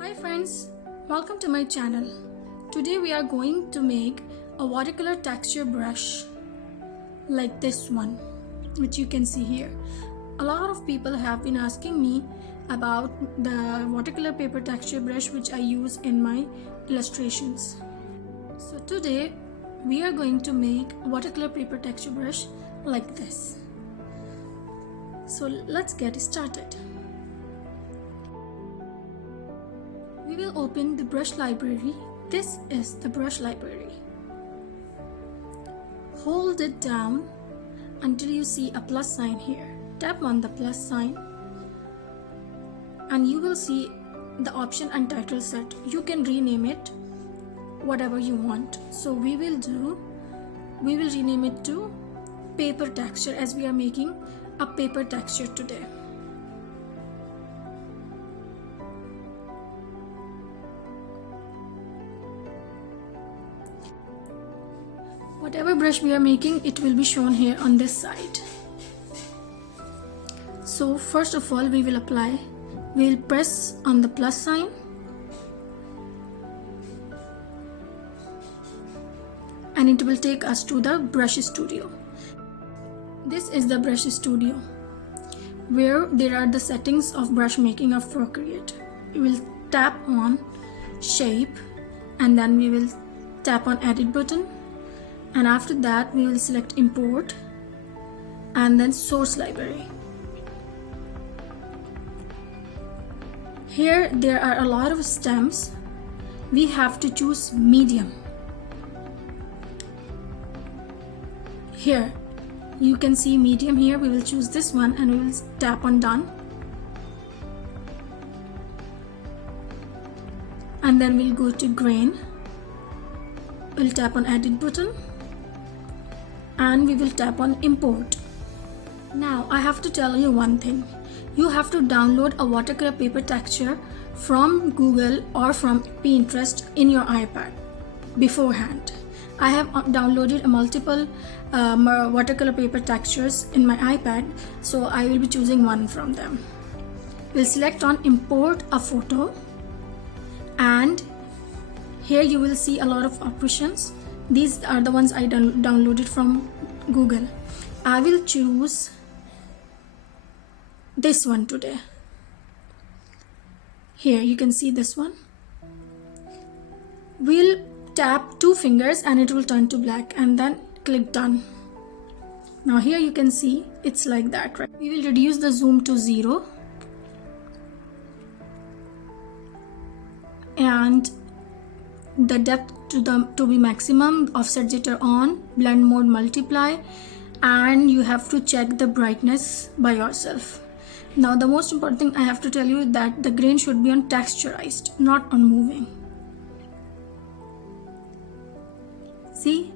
Hi friends, welcome to my channel. Today we are going to make a watercolor texture brush like this one, which you can see here. A lot of people have been asking me about the watercolor paper texture brush which I use in my illustrations. So today we are going to make a watercolor paper texture brush like this. So let's get started. We will open the brush library. This is the brush library. Hold it down until you see a plus sign here. Tap on the plus sign and you will see the option and title set. You can rename it whatever you want. So we will rename it to paper texture, as we are making a paper texture today. Whatever brush we are making, it will be shown here on this side. So first of all, we'll press on the plus sign and it will take us to the brush studio. This is the brush studio where there are the settings of brush making of Procreate. We will tap on shape and then we will tap on edit button. And after that we will select import and then source library. Here there are a lot of stems. We have to choose medium. Here you can see medium here. We will choose this one and we will tap on done. And then we'll go to grain. We'll tap on edit button. And we will tap on import. Now I have to tell you one thing. You have to download a watercolor paper texture from Google or from Pinterest in your iPad beforehand. I have downloaded multiple watercolor paper textures in my iPad, so I will be choosing one from them. We'll select on import a photo and here you will see a lot of options. These are the ones I downloaded from Google. I will choose this one today. Here you can see this one. We'll tap two fingers and it will turn to black and then click done. Now here you can see it's like that, right? We will reduce the zoom to 0 and the depth to be maximum, offset jitter on, blend mode multiply, and you have to check the brightness by yourself. Now the most important thing I have to tell you is that the grain should be on texturized, not on moving. See,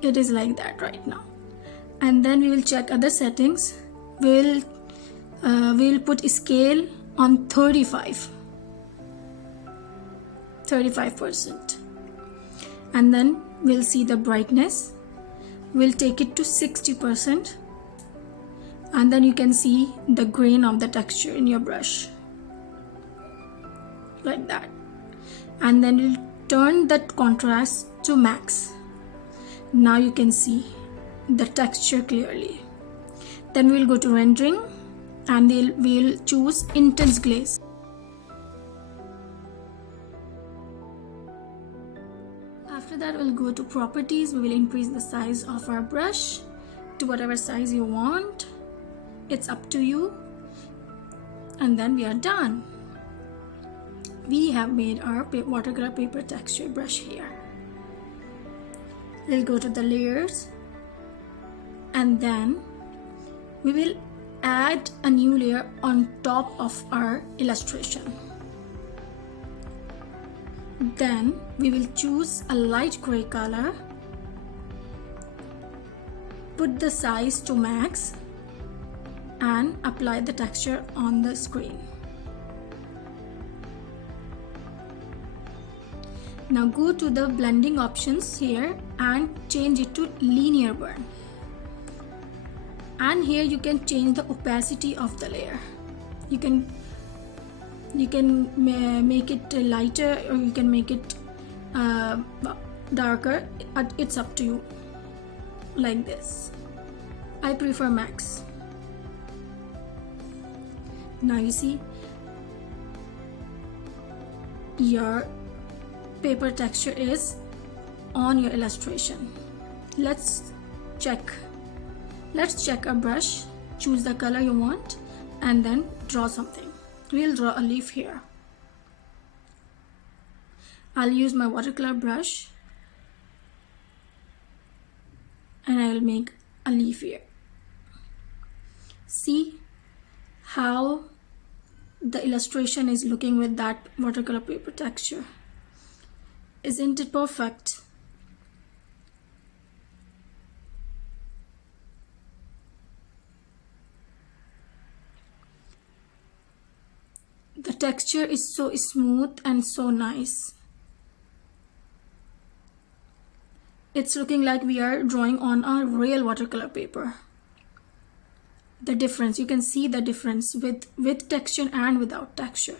it is like that right now. And then we will check other settings. We'll put scale on 35%. And then we'll see the brightness. We'll take it to 60%. And then you can see the grain of the texture in your brush. Like that. And then we'll turn that contrast to max. Now you can see the texture clearly. Then we'll go to rendering and we'll choose intense glaze. After that we'll go to properties. We will increase the size of our brush to whatever size you want. It's up to you. And then we are done. We have made our watercolor paper texture brush here. We'll go to the layers and then we will add a new layer on top of our illustration. Then we will choose a light gray color, put the size to max and apply the texture on the screen. Now go to the blending options here and change it to linear burn. And here you can change the opacity of the layer. You can You can make it lighter or you can make it darker. It's up to you. Like this. I prefer max. Now you see your paper texture is on your illustration. Let's check a brush, choose the color you want, and then draw something. We'll draw a leaf here. I'll use my watercolor brush and I'll make a leaf here. See how the illustration is looking with that watercolor paper texture. Isn't it perfect? The texture is so smooth and so nice. It's looking like we are drawing on a real watercolor paper. The difference, you can see the difference with texture and without texture.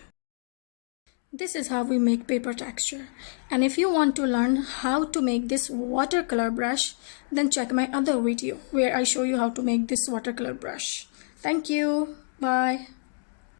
This is how we make paper texture. And if you want to learn how to make this watercolor brush, then check my other video where I show you how to make this watercolor brush. Thank you. Bye.